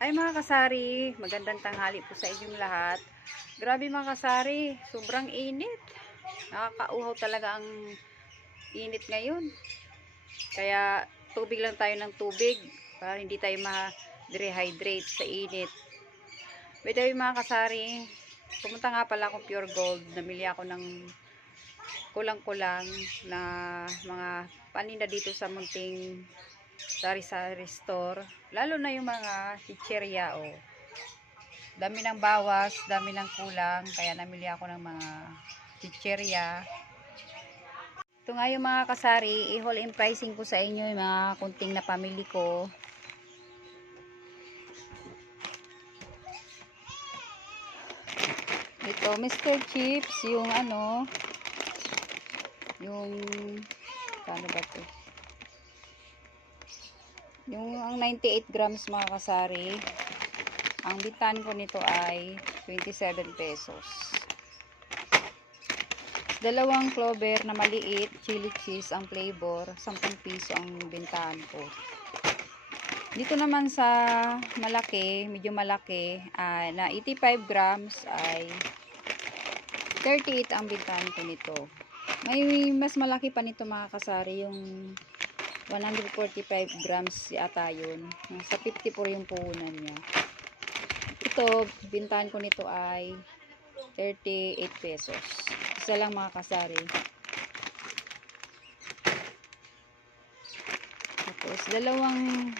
Ay mga kasari, magandang tanghali po sa inyong lahat. Grabe mga kasari, sobrang init. Nakakauhaw talaga ang init ngayon. Kaya tubig lang tayo ng tubig para hindi tayo ma-dehydrate sa init. By the way mga kasari, pumunta nga pala akong Pure Gold. Namili ako ng kulang-kulang na mga paninda dito sa munting sari-sari store. Lalo na yung mga chicherya o. Dami ng bawas, dami ng kulang, kaya namili ako ng mga chicherya. Ito nga yung mga kasari, i-haul in pricing ko sa inyo yung mga kunting na pamili ko. Ito, Mr. Chips, yung ano, yung, paano ba ito? Yung ang 98 grams mga kasari, ang bitan ko nito ay 27 pesos. Dalawang clover na maliit, chili cheese ang flavor, 10 piso ang bintahan ko. Dito naman sa malaki, medyo malaki, na 85 grams ay 38 ang bintahan ko nito. May mas malaki pa nito mga kasari, yung 145 grams yata yun. Nasa 54 yung puhunan niya. Ito, bintahan ko nito ay 38 pesos. Isa lang mga kasari. Tapos, dalawang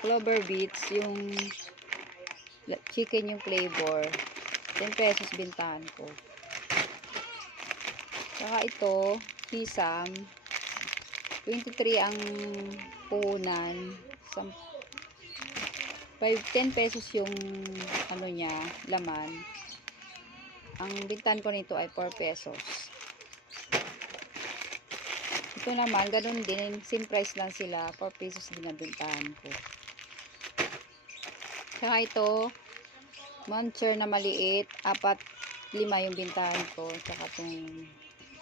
clover beets, yung chicken yung flavor. 10 pesos bintahan ko. Saka ito, kisam. 23 ang puhunan. 10 pesos yung ano niya, laman. Ang bintahan ko nito ay 4 pesos. Ito naman, ganun din, same price lang sila, 4 pesos din ang bintahan ko. Saka ito, muncher na maliit, 4, 5 yung bintahan ko. Saka itong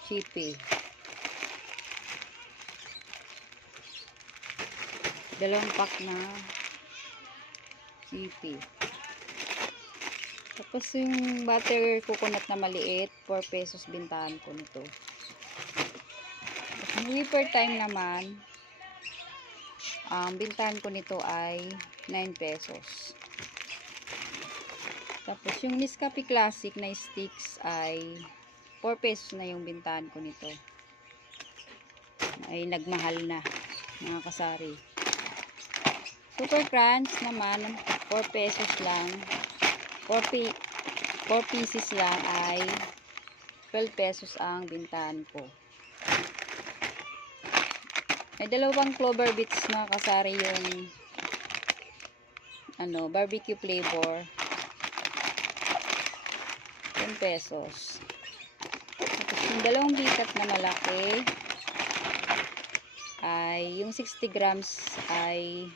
chippy. Dalawang pack na chippy. Tapos yung butter coconut na maliit, 4 pesos bintahan ko nito. Tapos yung whipper time naman, ang bintahan ko nito ay 9 pesos. Tapos yung Nescafe Classic na sticks ay 4 pesos na yung bintahan ko nito. Ay nagmahal na mga kasari. Super Crunch naman, 4 pesos lang. 4 pieces lang ay 12 pesos ang bintahan ko. May dalawang clover beets mga kasari, yung barbecue flavor. 10 pesos. Tapos yung dalawang bitat na malaki ay yung 60 grams ay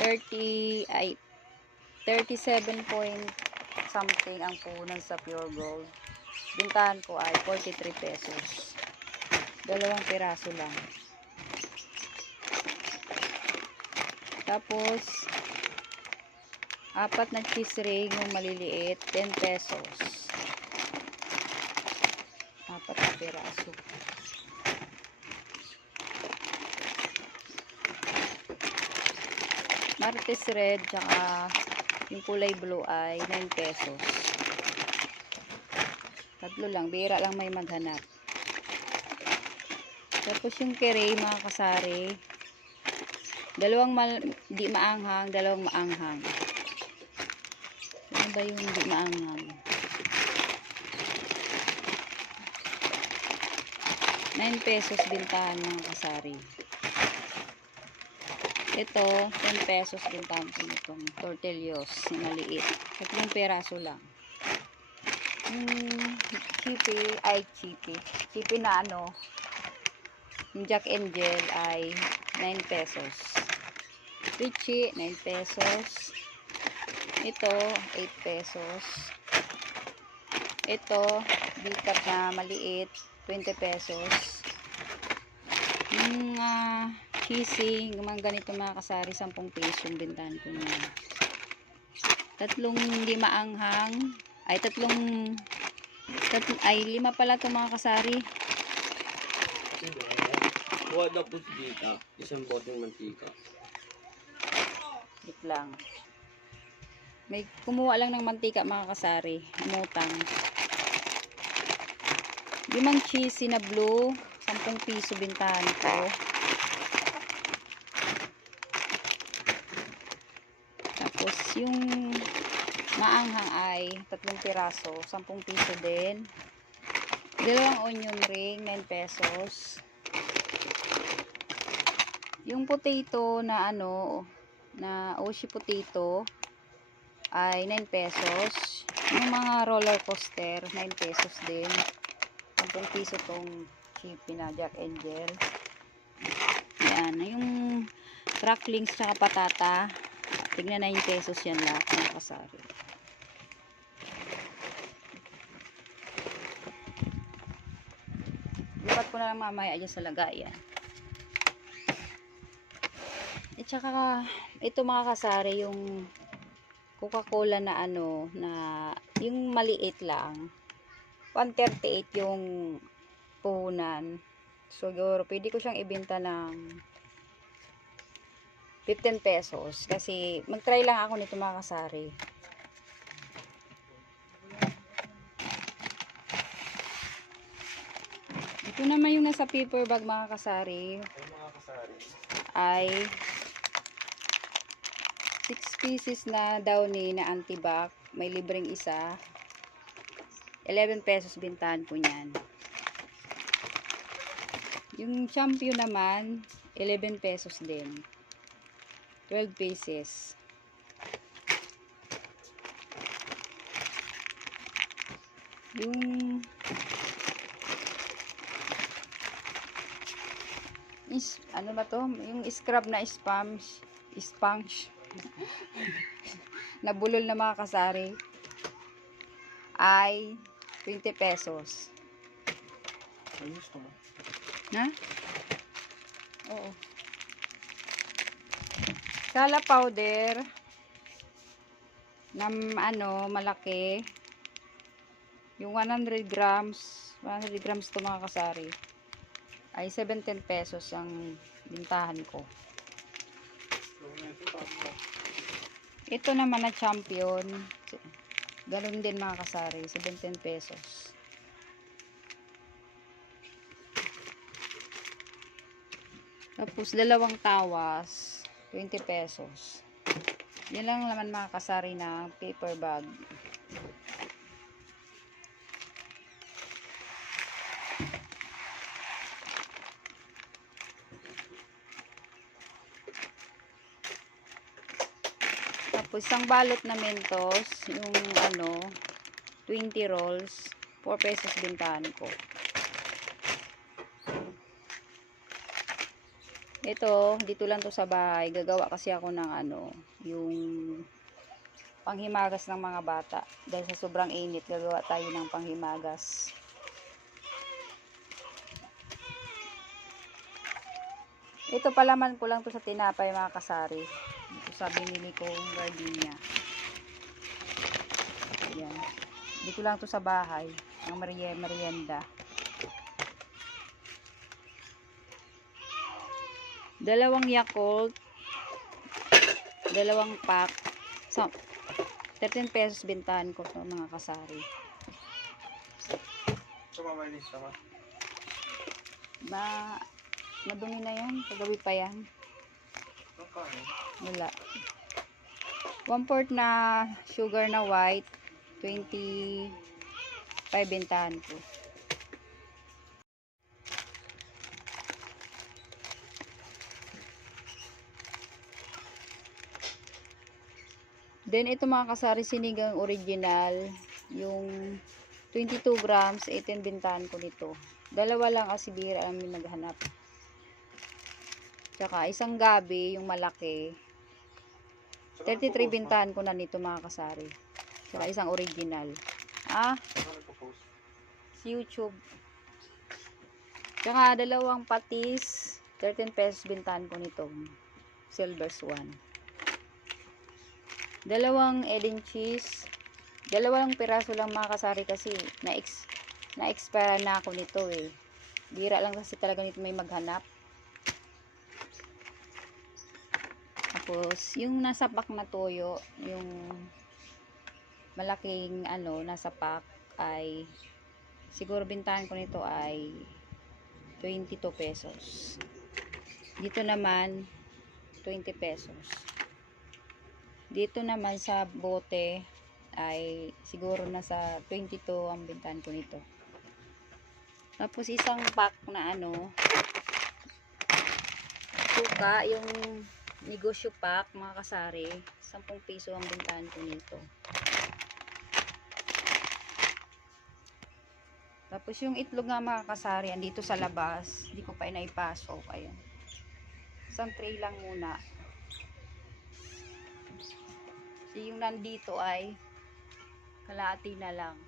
37 point something ang puhunan sa Pure Gold. Bintahan ko ay 43 pesos. Dalawang piraso lang. Tapos 4 na cheese ring yung maliliit, 10 pesos. 4 na piraso. Martes red, tsaka yung kulay blue ay 9 pesos. Tatlo lang, bira lang may maghanap. Tapos yung kere mga kasari, dalawang di maanghang, dalawang maanghang. Ano ba yung di maanghang? 9 pesos bintahan mga kasari. Ito, 10 pesos bintahan ko nitong tortillos na maliit. Tatlong peraso lang. Yung chippy na yung Jack and Jill ay 9 pesos. Richie, 9 pesos. Ito, 8 pesos. Ito, bitat na maliit, 20 pesos. Yung cheesy, mga ganito mga kasari, 10 piso yung bintahan ko niya. Tatlong hindi maanghang, ay lima pala to mga kasari. Kuha daw po dito, isang boteng mantika. Wait lang. May kumuha lang ng mantika mga kasari. Umutang. 5 cheesy na blue. 10 piso bintahan ko. Tapos yung maanghang ay 3 piraso. 10 piso din. 2 onion ring. 9 pesos. Yung potato na na Oshi potato ay 9 pesos. Yung mga roller coaster 9 pesos din. 10 piso tong chippy na Jack Angel. Yan, yung cracklings tsaka patata, tignan 9 pesos yan lahat ng kasari. Lipat ko na lang mamaya dyan sa lagayan. At saka ito mga kasari, yung Coca-Cola na na yung maliit lang, 138 yung puhunan. So siguro pwede ko siyang ibenta ng 15 pesos kasi mag-try lang ako nito mga kasari. Ito naman yung nasa paper bag mga kasari, ay 6 pieces na downy na antibac, may libreng isa. 11 pesos bintahan ko niyan. Yung shampoo naman 11 pesos din. 12 pieces. Yung ano ba to? Yung scrub na sponge nabulol na mga kasari ay 20 pesos. Ayos to mo. Na? Oo. Sala powder na malaki. Yung 100 grams to mga kasari ay 17 pesos ang bintahan ko. Ito naman na champion, ganun din mga kasari, 17 pesos. Tapos 2 tawas, 20 pesos. Yan lang naman mga kasari na paper bag. Tapos isang balot na Mentos, yung 20 rolls, 4 pesos bintahan ko. Ito, dito lang to sa bahay. Gagawa kasi ako ng yung panghimagas ng mga bata. Dahil sa sobrang init, gagawa tayo ng panghimagas. Ito palaman ko lang to sa tinapay mga kasari. Ito sa binili kong gardenia. Ayan. Dito lang to sa bahay. Ang merienda. 2 Yakult, 2 pack, 13 pesos bintahan ko to mga kasari. Sumamalis naman. Madumi na yan, kagabi pa yan. Wala. 1/4 na sugar na white, 25 bintahan ko. Then ito mga kasari, sinigang original, yung 22 grams, 18 bintahan ko nito. 2 lang asibira ang naghanap. Tsaka isang gabi, yung malaki, 33 bintahan ko na nito mga kasari. Tsaka isang original. Si YouTube. Tsaka 2 patis, 13 pesos bintahan ko nito. Silver Swan. Dalawang Eden cheese. Dalawang piraso lang mga kasari kasi na-expire na ako nito eh. Bira lang kasi talaga nito may maghanap. Tapos, yung nasa pack na toyo, yung malaking nasa pack ay siguro bintahan ko nito ay 22 pesos. Dito naman 20 pesos. Dito naman sa bote ay siguro nasa 22 ang bintahan ko nito. Tapos isang pack na suka, yung negosyo pack mga kasari, 10 piso ang bintahan ko nito. Tapos yung itlog nga mga kasari, andito sa labas, hindi ko pa inaipasok. Ayan. Isang tray lang muna. So, yung nandito ay kalahati na lang.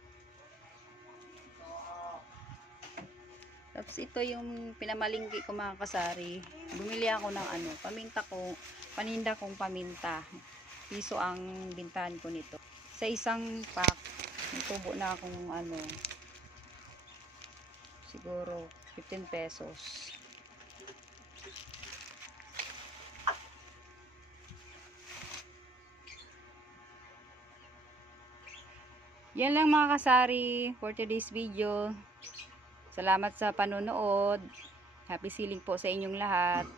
Tapos ito yung pinamalingki ko mga kasari. Bumili ako ng paninda kong paminta. Piso ang bintahan ko nito. Sa isang pack, tubo na akong siguro 15 pesos. Yan lang mga kasari for today's video. Salamat sa panonood. Happy selling po sa inyong lahat.